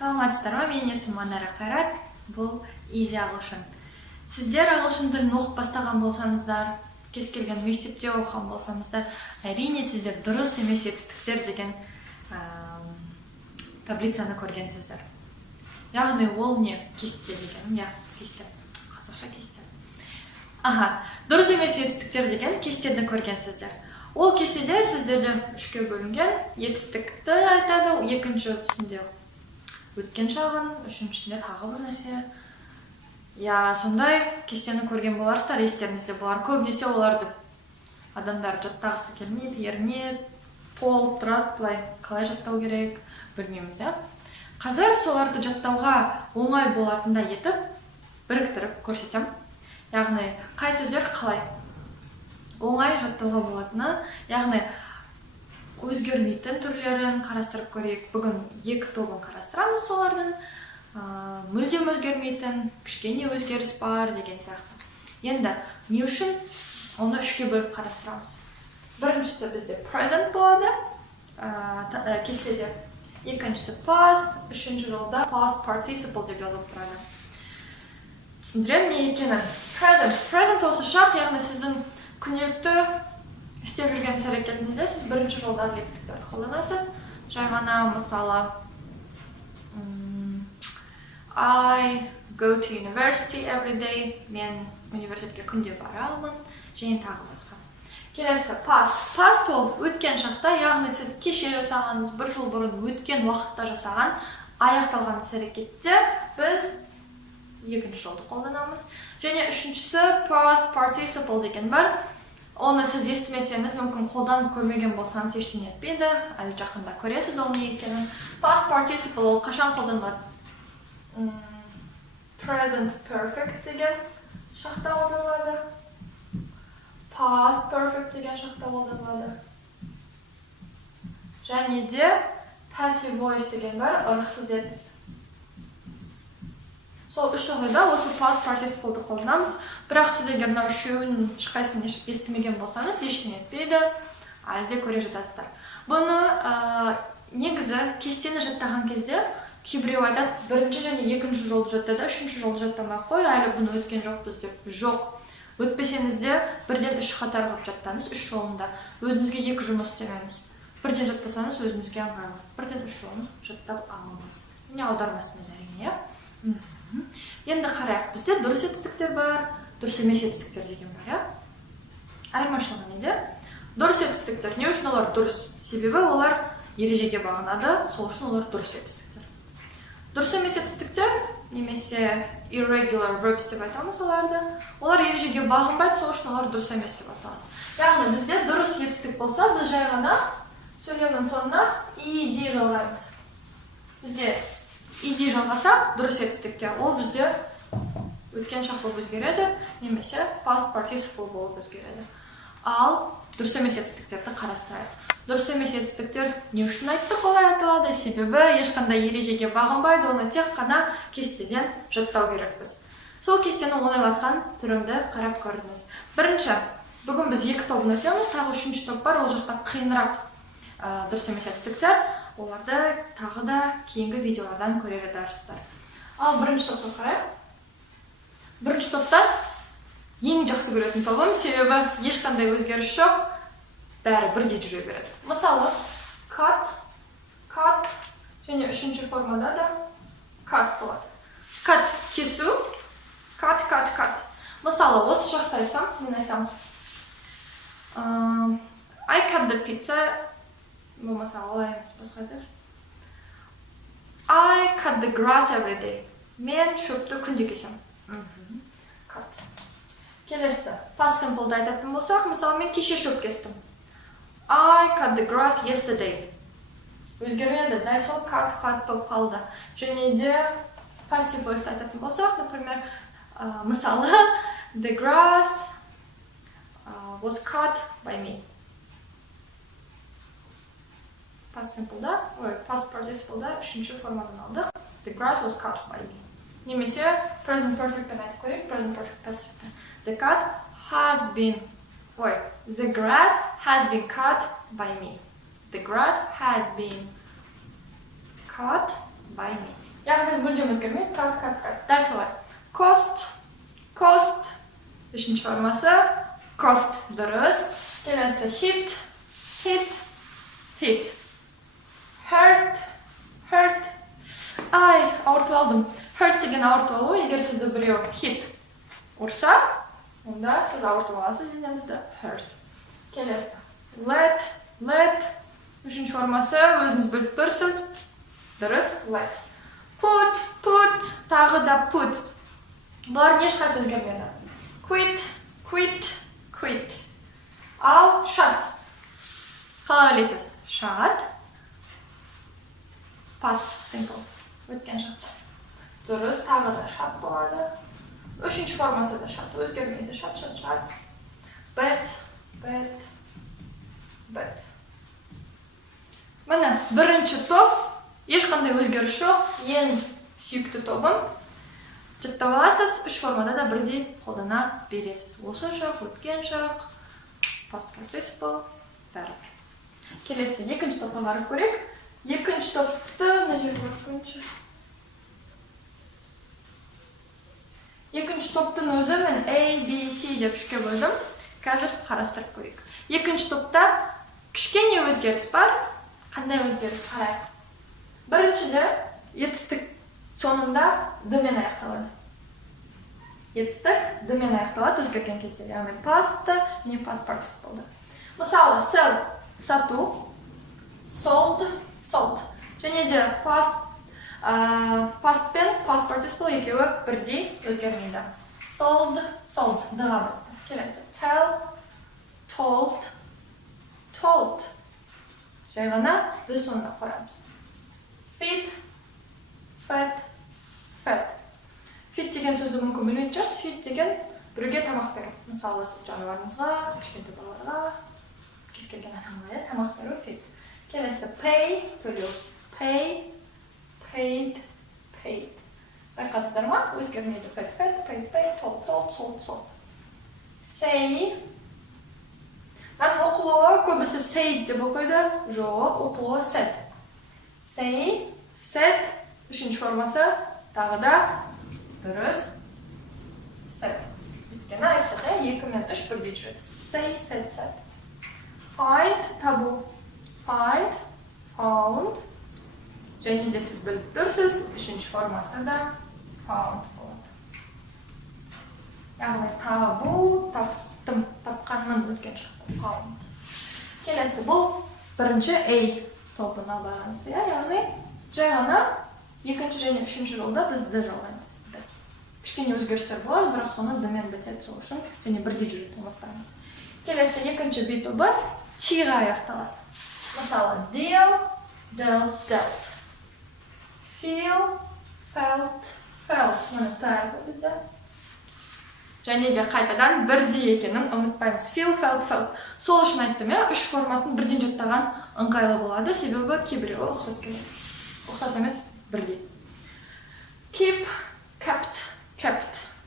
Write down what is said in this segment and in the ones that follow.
Саламатсыздар ма? Мен есімім Манара Қайрат. Бұл Easy ағылшын. Сіздер ағылшын тілін оқып бастаған болсаңыздар, кез келген мектепте оқыған болсаңыздар, әрине сіздер дұрыс емес жетістіктер деген таблицаны көргенсіздер. Яғни ол не? Кесте деген. Кесте. Қазақша кесте. Дұрыс емес жетістіктер деген кестені көргенсіздер. Ол кестеде сіздерде үшке бөлінген, жетістікті айтады, екінші түсінде өткен шағын, үшіншісінде тағы бір нәрсе. Сондай кестені көрген боларсыздар, естеріңізде болар. Көбінесе оларды адамдар жаттағысы келмейді, ерінеді, толып тұрады, былай қалай жаттау керек, білмейміз. Қазір соларды жаттауға оңай болатындай етіп, біріктіріп көрсетем. Яғни, қай сөздер қалай оңай жаттауға болатыны, яғни өзгермейтін түрлерін қарастырып көрейік. Бүгін екі тобын қарастырамыз солардың. Мүлдем өзгермейтін, кішкене өзгеріс бар деген сияқты. Енді не үшін оны үшке бөліп қарастырамыз? Біріншісі бізде present болады, кестеде. Екіншісі past, үшінші жолда past participle деп жазылып тұрады. Түсіндірем не екенін. Present осы шақ, яғни сіздің күнделікті істеп жүрген іс-әрекетіңізде сіз бірінші жолдағы жетістіктерді қолданасыз. Жай ғана мысалы I go to university every day. Мен университетке күнде барамын. Және тағы басқа. Келесі past. Past ол өткен шақта, яғни сіз кеше жасағаныңыз, бір жыл бұрын өткен уақытта жасаған аяқталған іс-әрекетте біз екінші жолды қолданамыз. Және үшіншісі past participle деген бар. Оны сіз естімесеңіз, мүмкін қолданып көрмеген болсаңыз ештеңе етпейді. Әлі жақында көресіз ол не екенін. Past participle ол қашан қолданылады? Present perfect деген шақта қолданылады. Past perfect деген шақта қолданылады. Және де passive voice деген бар, ырықсыз етіс. Сол үш жағдайда осы past participle'ды қолданамыз. Бірақ сіз егер мына үшеуін ешқайсысын естімеген болсаңыз, ештеңе етпейді, әлі де көре жатасыздар. Бұны негізі кестені жаттаған кезде кейбіреу айтады, бірінші және екінші жолды жаттады, үшінші жолды жаттамай қой, әлі бұны өткен жоқпыз деп. Жоқ. Өтпесеңіз де бірден үш қатар қылып жаттаңыз, үш жолында. Өзіңізге екі жұмыс істемеңіз. Бірден жаттасаңыз өзіңізге ыңғайлы. Бірден үш жолын жаттап алыңыз. Не аудармасымен әрине. Енді қарайық, бізде дұрыс жетістіктер бар, дұрыс емес жетістіктер деген бар. Айырмашылығы неде? Дұрыс жетістіктер. Не үшін олар дұрыс? Себебі олар ережеге бағынады, сол үшін олар дұрыс жетістіктер. Дұрыс емес жетістіктер, немесе irregular verbs деп айтамыз оларды. Олар ережеге бағынбайды, сол үшін олар дұрыс емес деп аталады. Яғни бізде дұрыс жетістік болса, біз жай ғана сөйлемнің соңына ed жалғаймыз. Бізде ed жалғасақ, дұрыс жетістікте ол бізде өткен шақ болып өзгереді, немесе past participle болып өзгереді. Ал дұрыс емес жетістіктерді қарастырайық. Дұрыс емес жетістіктер не үшін айттық олай аталады? Себебі ешқандай ережеге бағынбайды, оны тек қана кестеден жаттау керекпіз. Сол кестені оңайлатқан түрімді қарап көрдіңіз. Бірінші, бүгін біз екі тобын өтеміз, тағы үшінші топ бар, ол жақта қиынырақ дұрыс емес жетістіктер. Оларды тағы да кейінгі видеолардан көре жатарсыздар. Ал бірінші топты қарайық. Бірінші топта ең жақсы көретін тобым, себебі ешқандай өзгеріс жоқ, бәрі бірдей жүре береді. Мысалы, cut, және үшінші формада да cut болады. Cut кесу, cut. Мысалы, осы жақта айтсам, мен айтам. I cut the pizza. Болмаса олай емес, басқа айтар. I cut the grass every day. Мен шөпті күнде кесем. Cut. Келесі, past simple'да айтатын болсақ, мысалы мен кеше шөп кестім. I cut the grass yesterday. Өзгермеді, дәл сол cut болып қалды. Және де passive voice'да айтатын болсақ, например, мысалы, the grass was cut by me. Past participle-да үшінші формадан алдық. The grass was cut by me. Немесе present perfect-пен айтып көрейік. Present perfect passive-пен. The grass has been cut by me. The grass has been cut by me. яғни мүлдем өзгермейді. Кат. Дәл солай. Cost. Үшінші формасы. Cost. Дұрыс. Келесі hit. Hurt. Ай, ауыртып алдым. Hurt деген ауыртып алу. Егер сізді біреу hit ұрса, онда сіз ауыртып аласыз денемізді. Hurt. Келесі. Let. Үшінші формасы. Өзіңіз біліп тұрсыз. Дұрыс. Let. Put. Тағы да put. Бұлар ешқайсы өзгермеді. Quit. Ал shut. Қалай ойлайсыз? Shut. Past simple. Өткен шақта. Дұрыс, тағы да shut болады. Үшінші формасы да shut. Өзгермейді. Shut. Bet. Міне, бірінші топ. Ешқандай өзгеріс жоқ. Ең сүйікті тобым. Жаттап аласыз. Үш формада да бірдей қолдана бересіз. Осы шақ, өткен шақ, past participle, бәрібір. Келесі, екінші топқа барып көрейік. Екінші топты, мына жерге барып көрейінші. Екінші топтың өзі мен A, B, C деп үшке бөлдім. Қазір қарастырып көрейік. Екінші топта кішкене өзгеріс бар. Қандай өзгеріс? Қарайық. Біріншіде етістік сонында D-мен аяқталады. Етістік D-мен аяқталады өзгерген кезде. Яғни past және past participle. Мысалы, sell, сату, sold. Және де past пен past participle екеуі бірдей өзгермейді. Sold, D-ға бітті. Келесі. Tell, told. Жай ғана D соңына қоямыз. Feed деген сөзді мүмкін білмейтін шығарсыз. Feed деген біреуге тамақ беру. Мысалы, сіз жануарыңызға, кішкентай балаларға, кез келген адамға тамақ беру, feed. Келесі pay, төлеу. Paid. Байқадыңыздар ма? Өзгермейді. Fed, paid, told, sold. Say. Оқылуы көбісі said деп оқиды. Жоқ, оқылуы said. Said. Үшінші формасы тағы да дұрыс. Said. Өйткені айттық, екі мен үш бірдей жүреді. Say, said. Find, табу. Found. Және де сіз біліп тұрсыз. Үшінші формасы да found болады. Яғни табу, тапқанның өткен шақты. Found. Келесі бұл бірінші A тобына байланысты. Яғни жай ғана екінші және үшінші жолда біз D жалғаймыз. Кішкене өзгерістер болады, бірақ соны D-мен бітеді, сол үшін және бірдей жүреді, ұмытпаймыз. Келесі екінші B тобы T-ға аяқталады. Мысалы, deal, dealt. Feel, felt. Мұны тәрді бізде. Және де қайтадан бірдей екенін ұмытпаймыз. Feel, felt. Сол үшін айттым, үш формасын бірден жаттаған ыңғайлы болады, себебі кейбіреуі ұқсас келеді. Ұқсас емес, бірдей. Keep, kept.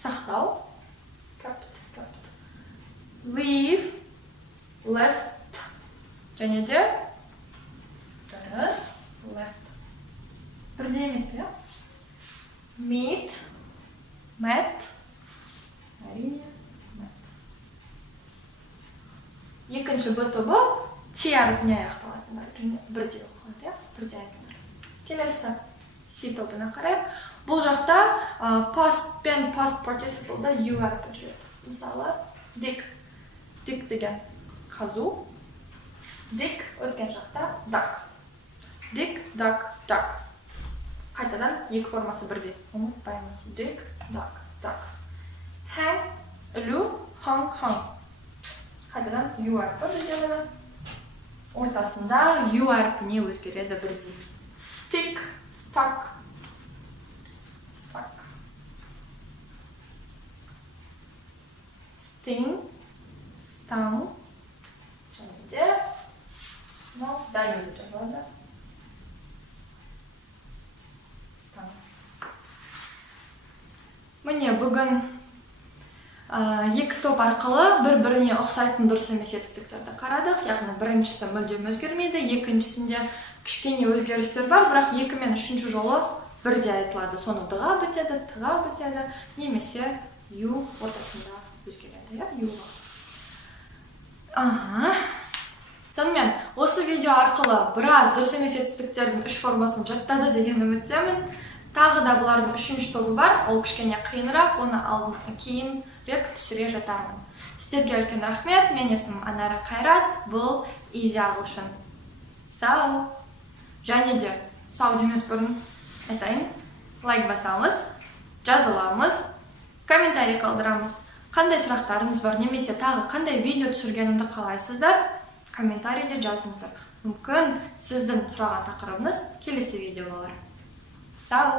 Сақтау. Kept. Leave, left. Және де дұрыс, left. Бірдей емес, Meet, met. Әрине, met. Екінші B тобы T әрпіне аяқталады. Бірдей оқылады, бірдей айтылады. Келесі C тобына қарайық. Бұл жақта past пен past participle-да U әрпі жүреді. Мысалы, dig. Dig деген қазу. Dig өткен жақта duck. Dig, duck. Қайтадан екі формасы бірдей. Ұмытпаймыз. Dig, duck. Hang, ілу, hang. Қайтадан U әрпі бізде. Ортасында U әрпіне өзгереді бірдей. Stick, stuck. Sting, stung. Және де дәл өзі жазылады. Міне бүгін екі топ арқылы бір-біріне ұқсайтын дұрыс емес етістіктерді қарадық. Яғни біріншісі мүлдем өзгермейді, екіншісінде кішкене өзгерістер бар, бірақ екі мен үшінші жолы бірде айтылады, соны дыға бітеді, тыға бітеді, немесе ю ортасында өзгереді, юға. Сонымен, осы видео арқылы біраз дұрыс емес етістіктердің 3 формасын жаттады деген үміттемін. Тағы да бұлардың 3-ші тобы бар, ол кішкене қиынырақ, оны кейінірек түсіре жатармын. Сіздерге үлкен рахмет, мен есімім Анара Қайрат, бұл Easy ағылшын. Сау! Және де, сау демес бұрын айтайын, лайк басамыз, жазыламыз, комментарий қалдырамыз. Қандай сұрақтарыңыз бар, немесе тағы қандай видео түсіргенімді қалайсыздар, комментарийде жазыңыздар. Мүмкін сіздің сұраған тақырыбыңыз келесі видео болар. Сау!